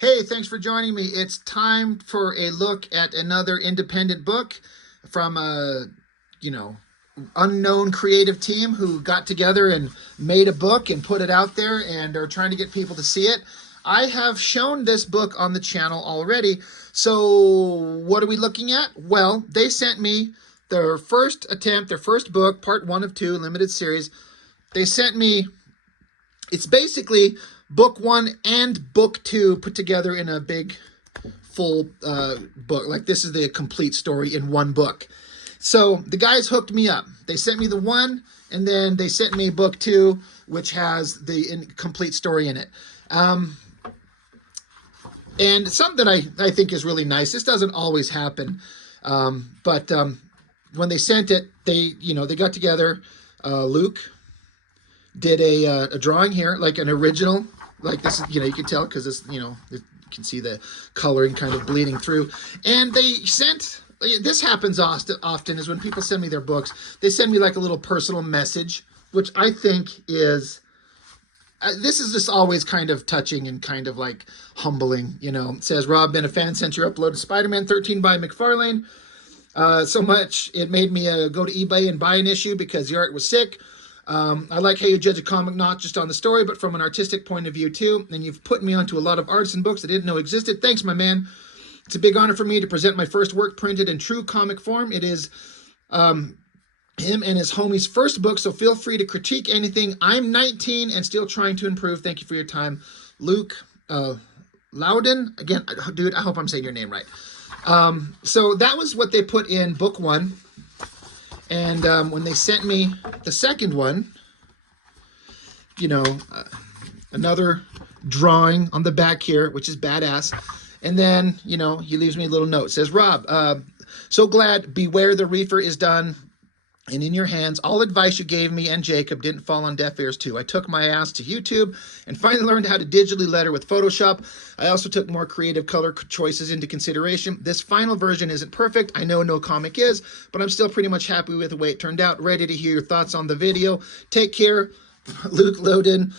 Hey, thanks for joining me. It's time for a look at another independent book from a, you know, unknown creative team who got together and made a book and put it out there and are trying to get people to see it. I have shown this book on the channel already. So what are we looking at? Well, they sent me their first attempt, their first book, part 1 of 2, limited series. They sent me, it's basically book 1 and book 2 put together in a big full book. Like, this is the complete story in one book. So the guys hooked me up. They sent me the 1, and then they sent me book 2, which has the complete story in it. And something I think is really nice. This doesn't always happen, but when they sent it, they got together. Luke did a drawing here, like an original, like this is, you can tell because it's, you can see the coloring kind of bleeding through. And they sent, this happens often is when people send me their books, they send me like a little personal message, which I think is, this is just always kind of touching and kind of like humbling. It says, Rob, been a fan since your upload of Spider-Man 13 by McFarlane. So much it made me go to eBay and buy an issue because the art was sick. I like how you judge a comic not just on the story, but from an artistic point of view too. And you've put me onto a lot of arts and books I didn't know existed. Thanks, my man. It's a big honor for me to present my first work printed in true comic form. It is him and his homie's first book, so feel free to critique anything. I'm 19 and still trying to improve. Thank you for your time. Luke Loudon. Again, dude, I hope I'm saying your name right. So that was what they put in book 1. And when they sent me the second one, another drawing on the back here, which is badass. And then, he leaves me a little note. It says, Rob, so glad Beware the Reefer is done and in your hands. All advice you gave me and Jacob didn't fall on deaf ears too. I took my ass to YouTube and finally learned how to digitally letter with Photoshop. I also took more creative color choices into consideration. This final version isn't perfect. I know no comic is, but I'm still pretty much happy with the way it turned out. Ready to hear your thoughts on the video. Take care, Luke Loden.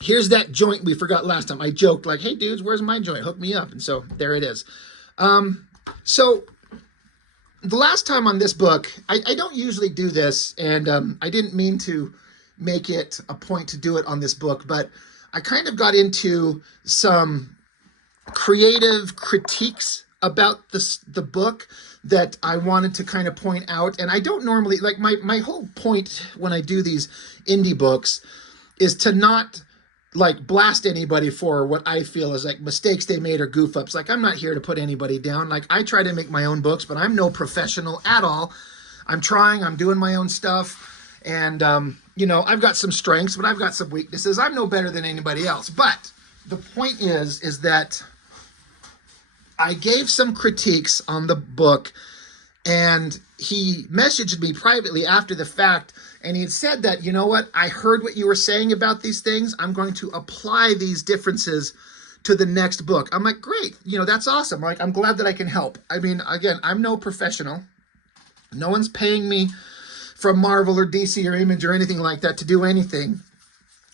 Here's that joint we forgot last time. I joked like, hey dudes, where's my joint? Hook me up. And so there it is. So the last time on this book, I don't usually do this, and I didn't mean to make it a point to do it on this book, but I kind of got into some creative critiques about the book that I wanted to kind of point out. And I don't normally, like, my whole point when I do these indie books is to not like blast anybody for what I feel is like mistakes they made or goof ups. Like, I'm not here to put anybody down. Like, I try to make my own books, but I'm no professional at all. I'm doing my own stuff. And, I've got some strengths, but I've got some weaknesses. I'm no better than anybody else. But the point is that I gave some critiques on the book, and he messaged me privately after the fact, and he had said that, you know what, I heard what you were saying about these things. I'm going to apply these differences to the next book. I'm like, great, that's awesome. Like, I'm glad that I can help. I mean, again, I'm no professional. No one's paying me from Marvel or DC or Image or anything like that to do anything.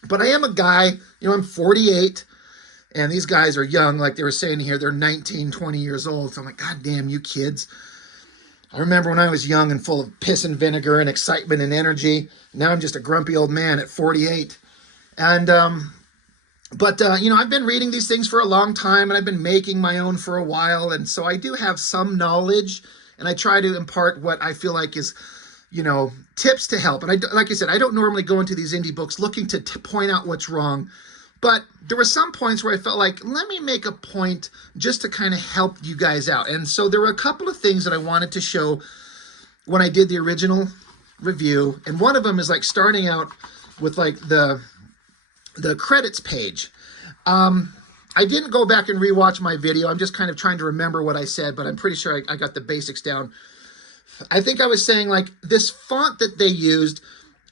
But I am a guy, I'm 48, and these guys are young. Like they were saying here, they're 19, 20 years old. So I'm like, God damn, you kids. I remember when I was young and full of piss and vinegar and excitement and energy. Now I'm just a grumpy old man at 48. And, I've been reading these things for a long time, and I've been making my own for a while. And so I do have some knowledge, and I try to impart what I feel like is, tips to help. And like I said, I don't normally go into these indie books looking to point out what's wrong. But there were some points where I felt like, let me make a point just to kind of help you guys out. And so there were a couple of things that I wanted to show when I did the original review. And one of them is like starting out with like the credits page. I didn't go back and rewatch my video. I'm just kind of trying to remember what I said, but I'm pretty sure I got the basics down. I think I was saying like this font that they used,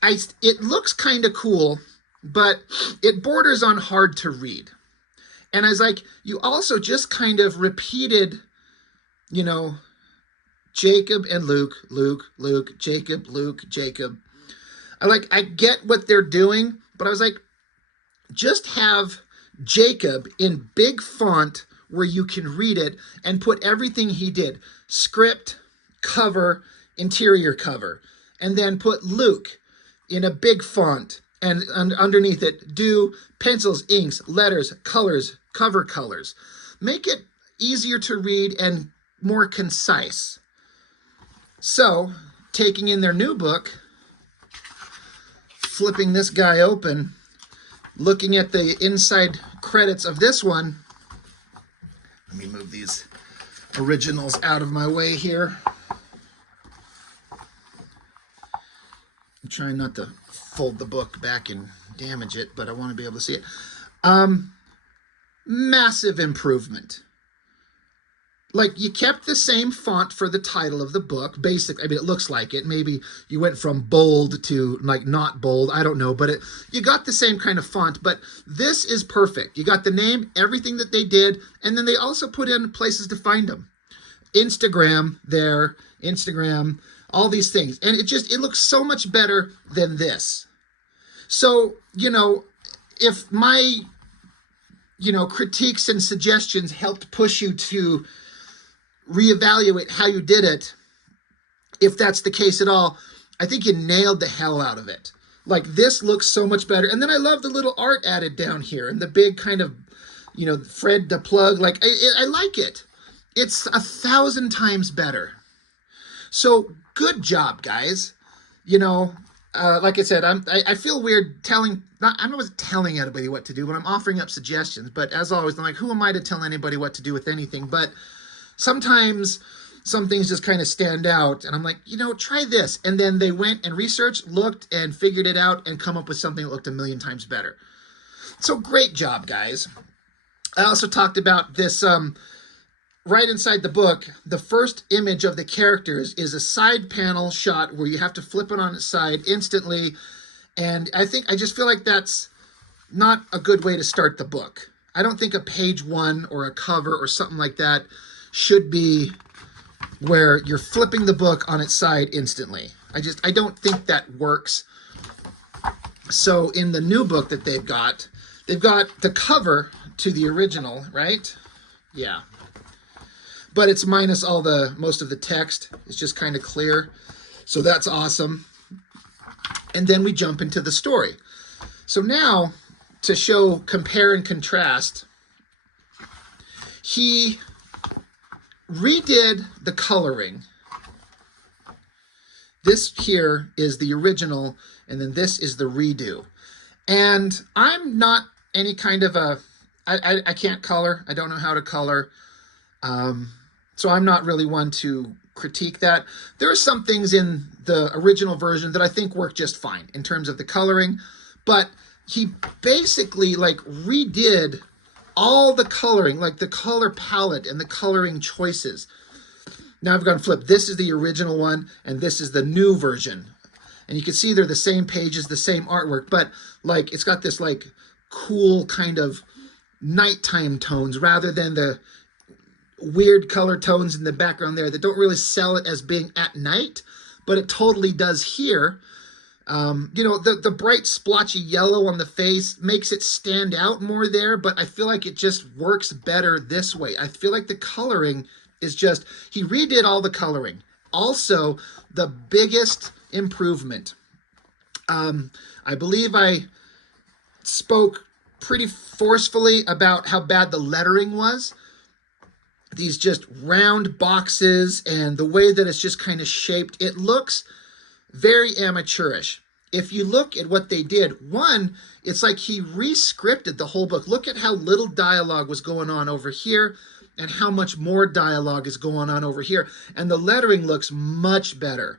it looks kind of cool, but it borders on hard to read. And I was like, you also just kind of repeated, Jacob and Luke, Jacob, Luke, Jacob. I get what they're doing, but I was like, just have Jacob in big font where you can read it and put everything he did. Script, cover, interior cover. And then put Luke in a big font, and underneath it, do pencils, inks, letters, colors, cover colors. Make it easier to read and more concise. So, taking in their new book, flipping this guy open, looking at the inside credits of this one. Let me move these originals out of my way here. I'm trying not to fold the book back and damage it, but I want to be able to see it. Massive improvement. Like, you kept the same font for the title of the book, basically. I mean, it looks like it. Maybe you went from bold to, like, not bold. I don't know. But you got the same kind of font. But this is perfect. You got the name, everything that they did, and then they also put in places to find them. Instagram there, Instagram, all these things. And it looks so much better than this. So, if my, critiques and suggestions helped push you to reevaluate how you did it, if that's the case at all, I think you nailed the hell out of it. Like, this looks so much better. And then I love the little art added down here and the big kind of, Fred the plug. Like, I like it. It's 1,000 times better. So good job, guys. Like I said, I feel weird I'm not telling anybody what to do, but I'm offering up suggestions. But as always, I'm like, who am I to tell anybody what to do with anything? But sometimes some things just kind of stand out, and I'm like, try this. And then they went and researched, looked, and figured it out, and come up with something that looked 1,000,000 times better. So great job, guys. I also talked about this, right inside the book, the first image of the characters is a side panel shot where you have to flip it on its side instantly. And I just feel like that's not a good way to start the book. I don't think a page one or a cover or something like that should be where you're flipping the book on its side instantly. I don't think that works. So in the new book that they've got the cover to the original, right? Yeah. But it's minus most of the text. It's just kind of clear. So that's awesome. And then we jump into the story. So now, to show compare and contrast, he redid the coloring. This here is the original, and then this is the redo. And I'm not any kind of I can't color. I don't know how to color. So I'm not really one to critique that. There are some things in the original version that I think work just fine in terms of the coloring, but he basically redid all the coloring, like the color palette and the coloring choices. Now I've gone flip. This is the original one, and this is the new version. And you can see they're the same pages, the same artwork, but it's got this cool kind of nighttime tones rather than the weird color tones in the background there that don't really sell it as being at night, but it totally does here. The bright splotchy yellow on the face makes it stand out more there, but I feel like it just works better this way. I feel like the coloring is just, he redid all the coloring. Also, the biggest improvement, I believe I spoke pretty forcefully about how bad the lettering was. These just round boxes and the way that it's just kind of shaped, it looks very amateurish. If you look at what they did, one, it's like he re-scripted the whole book. Look at how little dialogue was going on over here and how much more dialogue is going on over here. And the lettering looks much better.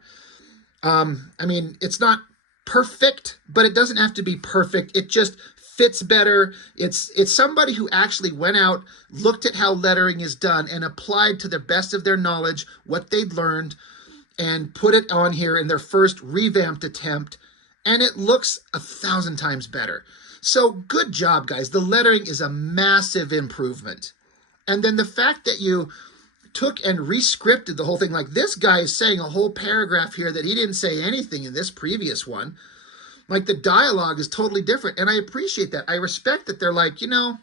I mean, it's not perfect, but it doesn't have to be perfect. It just fits better. It's somebody who actually went out, looked at how lettering is done, and applied to the best of their knowledge what they'd learned and put it on here in their first revamped attempt, and it looks 1,000 times better. So good job, guys. The lettering is a massive improvement. And then the fact that you took and re-scripted the whole thing, like this guy is saying a whole paragraph here that he didn't say anything in this previous one. Like the dialogue is totally different. And I appreciate that. I respect that they're like, you know,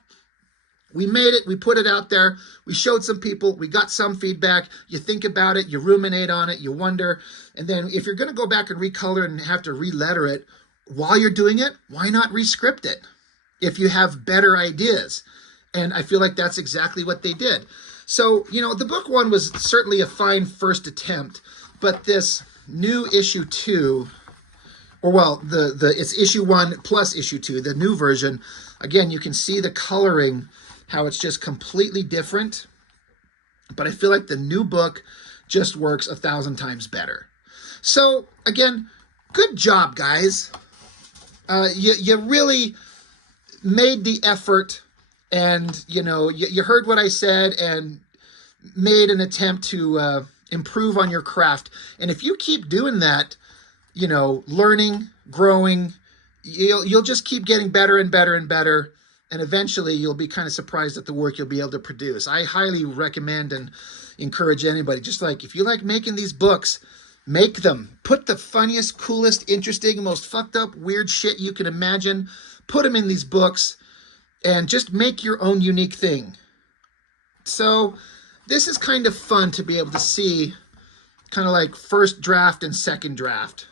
we made it, we put it out there, we showed some people, we got some feedback, you think about it, you ruminate on it, you wonder, and then if you're going to go back and recolor and have to re-letter it, while you're doing it, why not re-script it if you have better ideas? And I feel like that's exactly what they did. So, you know, the book one was certainly a fine first attempt, but this new issue 2, or well, it's issue 1 plus issue 2, the new version, again, you can see the coloring, how it's just completely different. But I feel like the new book just works 1,000 times better. So again, good job, guys. You really made the effort, and you know, you heard what I said and made an attempt to improve on your craft. And if you keep doing that, you know, learning, growing, you'll just keep getting better and better and better. And eventually you'll be kind of surprised at the work you'll be able to produce. I highly recommend and encourage anybody, just like if you like making these books, make them. Put the funniest, coolest, interesting, most fucked up, weird shit you can imagine. Put them in these books and just make your own unique thing. So this is kind of fun to be able to see, kind of like first draft and second draft.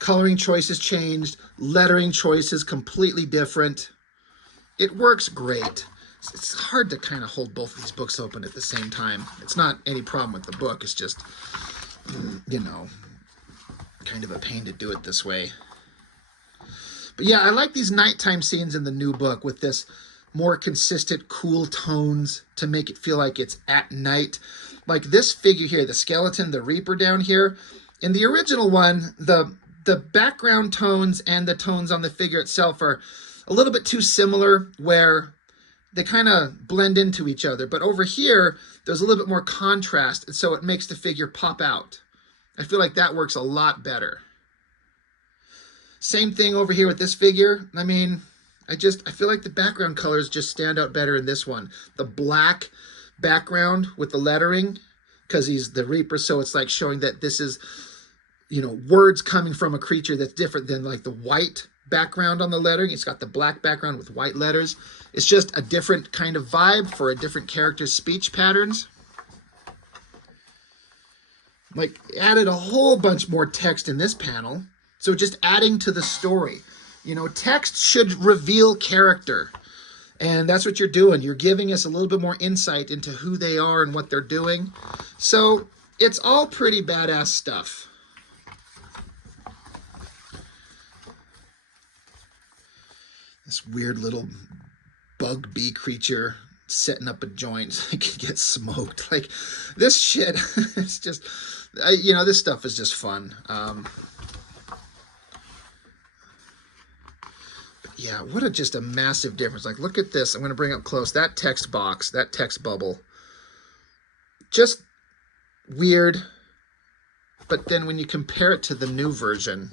Coloring choices changed, lettering choices completely different. It works great. It's hard to kind of hold both of these books open at the same time. It's not any problem with the book. It's just, you know, kind of a pain to do it this way. But yeah, I like these nighttime scenes in the new book with this more consistent, cool tones to make it feel like it's at night. Like this figure here, the skeleton, the Reaper down here. In the original one, the background tones and the tones on the figure itself are a little bit too similar, where they kind of blend into each other. But over here, there's a little bit more contrast, and so it makes the figure pop out. I feel like that works a lot better. Same thing over here with this figure. I mean, I feel like the background colors just stand out better in this one. The black background with the lettering, because he's the Reaper, so it's like showing that this is, you know, words coming from a creature that's different than like the white background on the lettering. It's got the black background with white letters. It's just a different kind of vibe for a different character's speech patterns. Like, added a whole bunch more text in this panel. So just adding to the story. You know, text should reveal character. And that's what you're doing. You're giving us a little bit more insight into who they are and what they're doing. So it's all pretty badass stuff. This weird little bug bee creature setting up a joint so he can get smoked. Like, this shit, it's just, you know, this stuff is just fun. Yeah, what just a massive difference. Like, look at this. I'm going to bring up close. That text box, that text bubble. Just weird. But then when you compare it to the new version,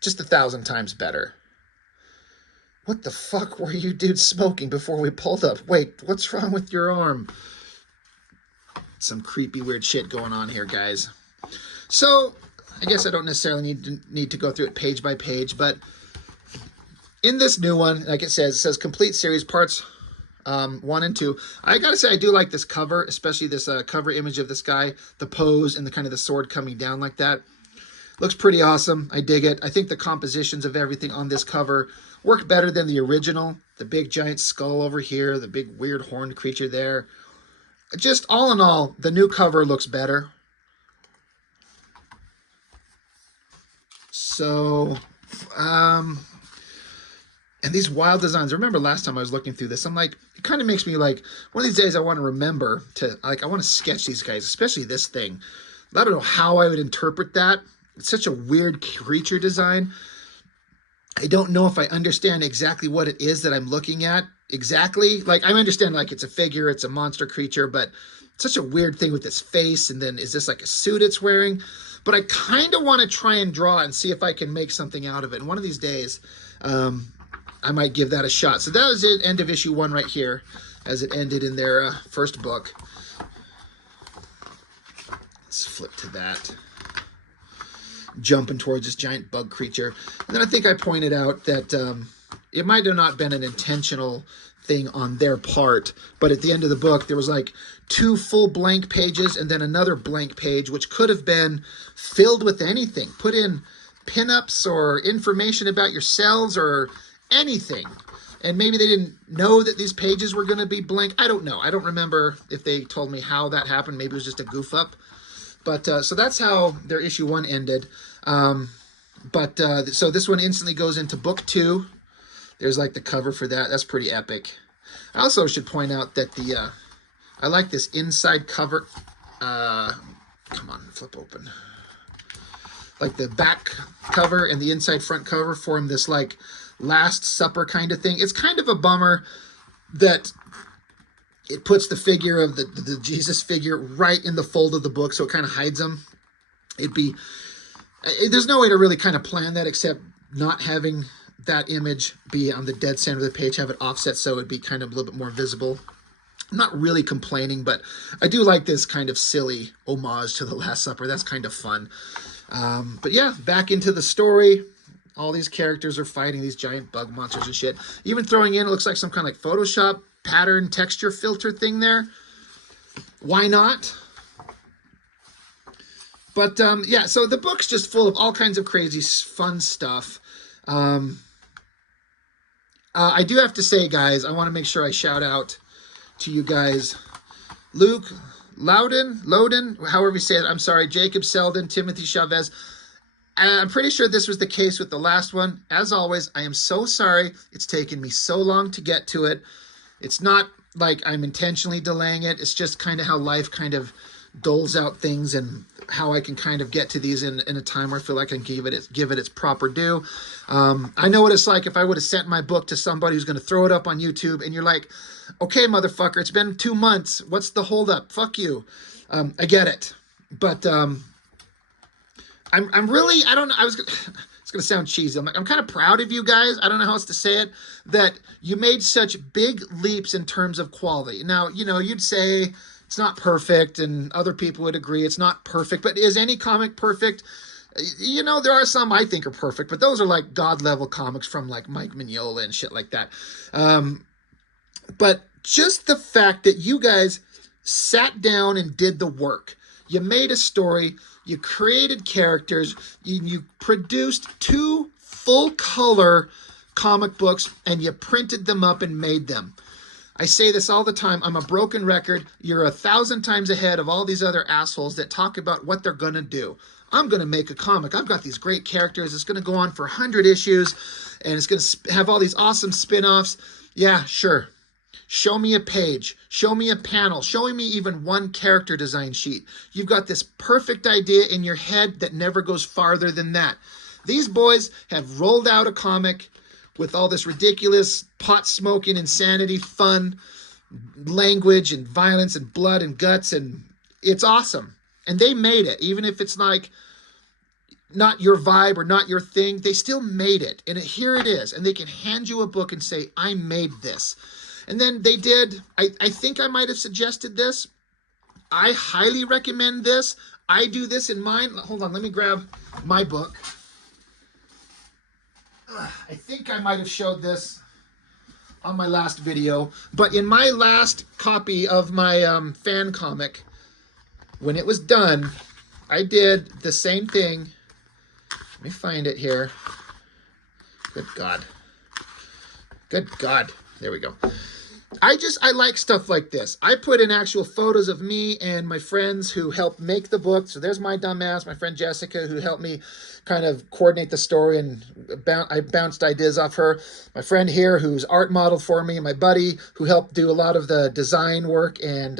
just 1,000 times better. What the fuck were you dudes smoking before we pulled up? Wait, what's wrong with your arm? Some creepy weird shit going on here, guys. So, I guess I don't necessarily need to go through it page by page, but in this new one, like it says complete series parts 1 and 2. I gotta say, I do like this cover, especially this cover image of this guy, the pose and the kind of the sword coming down like that. Looks pretty awesome. I dig it. I think the compositions of everything on this cover work better than the original. The big giant skull over here, the big weird horned creature there. Just all in all, the new cover looks better. So, and these wild designs. I remember last time I was looking through this, I'm like, it kind of makes me like, one of these days I want to remember to, like, I want to sketch these guys, especially this thing. I don't know how I would interpret that. It's such a weird creature design. I don't know if I understand exactly what it is that I'm looking at exactly. Like, I understand, like, it's a figure, it's a monster creature, but it's such a weird thing with this face. And then is this like a suit it's wearing? But I kind of want to try and draw and see if I can make something out of it. And one of these days, I might give that a shot. So that was it, end of issue 1 right here, as it ended in their first book. Let's flip to that. jumping towards this giant bug creature. And then I think I pointed out that it might have not been an intentional thing on their part, but at the end of the book, there was like 2 full blank pages and then another blank page, which could have been filled with anything. Put in pinups or information about yourselves or anything. And maybe they didn't know that these pages were going to be blank. I don't know. I don't remember if they told me how that happened. Maybe it was just a goof up. But so that's how their issue 1 ended. So this one instantly goes into book 2. There's like the cover for that. That's pretty epic. I also should point out that I like this inside cover. Come on, flip open. Like the back cover and the inside front cover form this like Last Supper kind of thing. It's kind of a bummer that it puts the figure of the Jesus figure right in the fold of the book, so it kind of hides him. There's no way to really kind of plan that except not having that image be on the dead center of the page, have it offset so it'd be kind of a little bit more visible. I'm not really complaining, but I do like this kind of silly homage to the Last Supper. That's kind of fun. But yeah, back into the story. All these characters are fighting these giant bug monsters and shit. Even throwing in, it looks like some kind of like Photoshop pattern texture filter thing there. Why not? But yeah, so the book's just full of all kinds of crazy fun stuff. I do have to say, guys, I want to make sure I shout out to you guys. Luke Loudon, however you say it. I'm sorry. Jacob Selden, Timothy Chavez. I'm pretty sure this was the case with the last one. As always, I am so sorry. It's taken me so long to get to it. It's not like I'm intentionally delaying it. It's just kind of how life kind of doles out things and how I can kind of get to these in a time where I feel like I can give it its proper due. I know what it's like if I would have sent my book to somebody who's going to throw it up on YouTube and you're like, okay, motherfucker, it's been 2 months. What's the holdup? Fuck you. I get it. But I'm really, I don't know, it's going to sound cheesy. I'm kind of proud of you guys. I don't know how else to say it, that you made such big leaps in terms of quality. Now, you know, you'd say it's not perfect, and other people would agree it's not perfect, but is any comic perfect? You know, there are some I think are perfect, but those are like God-level comics from like Mike Mignola and shit like that. But just the fact that you guys sat down and did the work. You made a story, you created characters, you produced 2 full-color comic books, and you printed them up and made them. I say this all the time. I'm a broken record. You're 1,000 times ahead of all these other assholes that talk about what they're going to do. I'm going to make a comic. I've got these great characters. It's going to go on for 100 issues, and it's going to have all these awesome spin-offs. Yeah, sure. Show me a page. Show me a panel. Show me even one character design sheet. You've got this perfect idea in your head that never goes farther than that. These boys have rolled out a comic with all this ridiculous pot-smoking insanity, fun, language and violence and blood and guts, and it's awesome. And they made it, even if it's like not your vibe or not your thing, they still made it. And here it is. And they can hand you a book and say, I made this. And then they did, I think I might have suggested this. I highly recommend this. I do this in mine. Hold on, let me grab my book. I think I might have showed this on my last video, but in my last copy of my fan comic, when it was done, I did the same thing. Let me find it here. Good God. Good God. There we go. I like stuff like this. I put in actual photos of me and my friends who helped make the book. So there's my dumbass, my friend Jessica, who helped me kind of coordinate the story, and I bounced ideas off her. My friend here who's art modeled for me, my buddy who helped do a lot of the design work and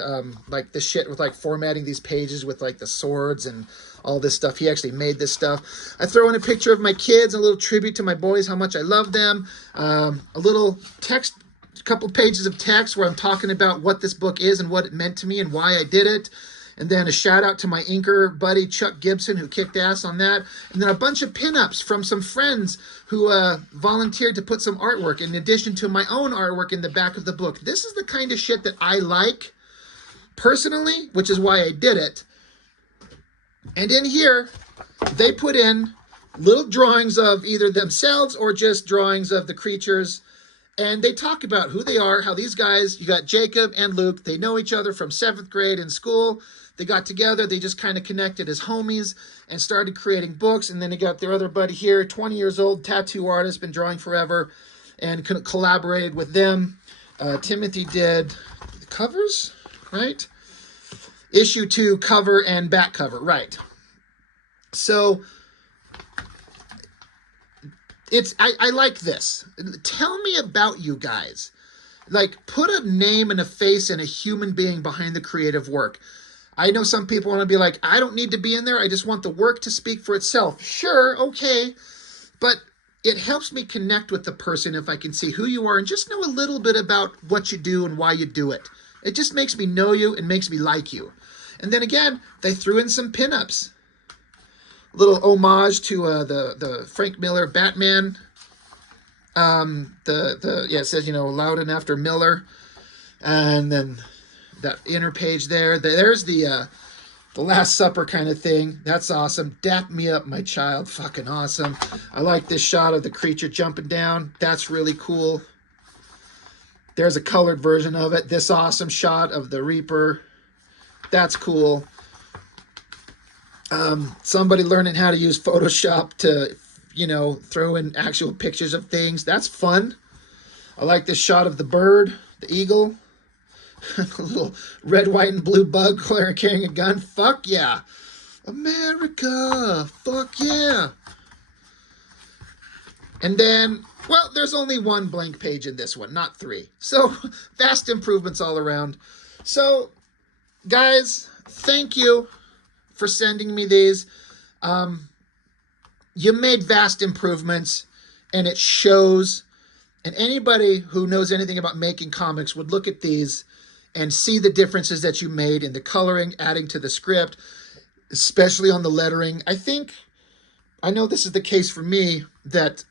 like the shit with like formatting these pages with like the swords and all this stuff. He actually made this stuff. I throw in a picture of my kids, a little tribute to my boys, how much I love them. A little text, a couple pages of text where I'm talking about what this book is and what it meant to me and why I did it. And then a shout out to my inker buddy, Chuck Gibson, who kicked ass on that. And then a bunch of pinups from some friends who volunteered to put some artwork in addition to my own artwork in the back of the book. This is the kind of shit that I like personally, which is why I did it. And in here, they put in little drawings of either themselves or just drawings of the creatures. And they talk about who they are, how these guys, you got Jacob and Luke, they know each other from 7th grade in school. They got together, they just kind of connected as homies and started creating books. And then they got their other buddy here, 20 years old, tattoo artist, been drawing forever, and collaborated with them. Timothy did the covers, right? Issue 2 cover and back cover, right. So I like this. Tell me about you guys. Like, put a name and a face and a human being behind the creative work. I know some people want to be like, I don't need to be in there. I just want the work to speak for itself. Sure, okay. But it helps me connect with the person if I can see who you are and just know a little bit about what you do and why you do it. It just makes me know you and makes me like you. And then again, they threw in some pinups. Little homage to the Frank Miller Batman. It says, Loudon after Miller. And then that inner page there. There's the Last Supper kind of thing. That's awesome. Dap me up, my child. Fucking awesome. I like this shot of the creature jumping down. That's really cool. There's a colored version of it. This awesome shot of the Reaper. That's cool. Somebody learning how to use Photoshop to, throw in actual pictures of things. That's fun. I like this shot of the bird, the eagle. A little red, white, and blue bug carrying a gun. Fuck yeah. America. Fuck yeah. And then, well, there's only one blank page in this one, not 3. So, vast improvements all around. So, guys, thank you for sending me these. You made vast improvements, and it shows. And anybody who knows anything about making comics would look at these and see the differences that you made in the coloring, adding to the script, especially on the lettering. I know this is the case for me, that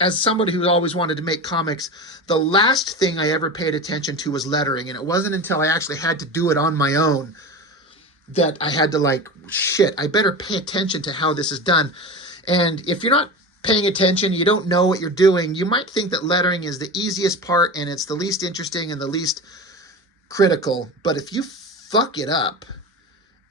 as somebody who always wanted to make comics, the last thing I ever paid attention to was lettering. And it wasn't until I actually had to do it on my own that I had to I better pay attention to how this is done. And if you're not paying attention, you don't know what you're doing, you might think that lettering is the easiest part and it's the least interesting and the least critical. But if you fuck it up,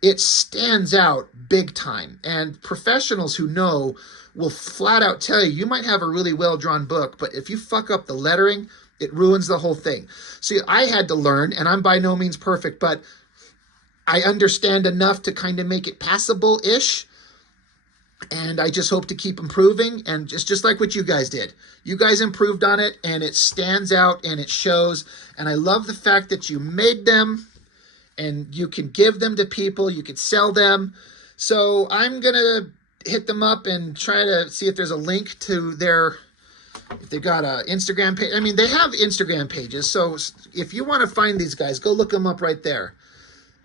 it stands out big time. And professionals who know will flat out tell you, you might have a really well-drawn book, but if you fuck up the lettering, it ruins the whole thing. So I had to learn, and I'm by no means perfect, but I understand enough to kind of make it passable-ish. And I just hope to keep improving, and just like what you guys did. You guys improved on it, and it stands out, and it shows. And I love the fact that you made them, and you can give them to people. You can sell them. So I'm going to hit them up and try to see if there's a link to their, if they've got an Instagram page. I mean, they have Instagram pages. So if you want to find these guys, go look them up right there.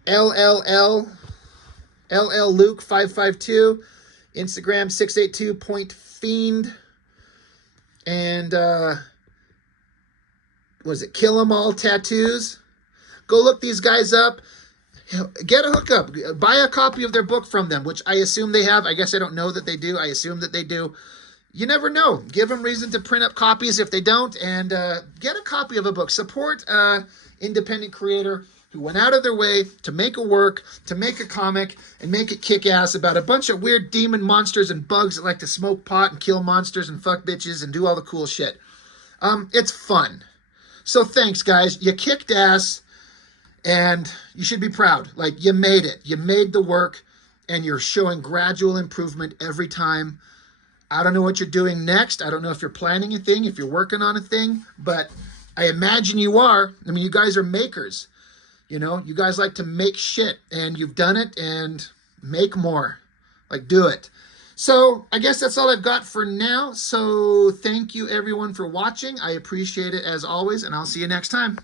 LL Luke 552. Instagram 682.fiend, and was it Kill 'Em All Tattoos? Go look these guys up. Get a hookup. Buy a copy of their book from them, which I assume they have. I guess I don't know that they do. I assume that they do. You never know. Give them reason to print up copies if they don't, and get a copy of a book. Support independent creator who went out of their way to make a work, to make a comic, and make it kick-ass about a bunch of weird demon monsters and bugs that like to smoke pot and kill monsters and fuck bitches and do all the cool shit. It's fun. So thanks, guys. You kicked ass, and you should be proud. Like, you made it. You made the work, and you're showing gradual improvement every time. I don't know what you're doing next. I don't know if you're planning a thing, if you're working on a thing, but I imagine you are. I mean, you guys are makers. You guys like to make shit, and you've done it, and make more. Do it. So I guess that's all I've got for now. So thank you, everyone, for watching. I appreciate it as always, and I'll see you next time.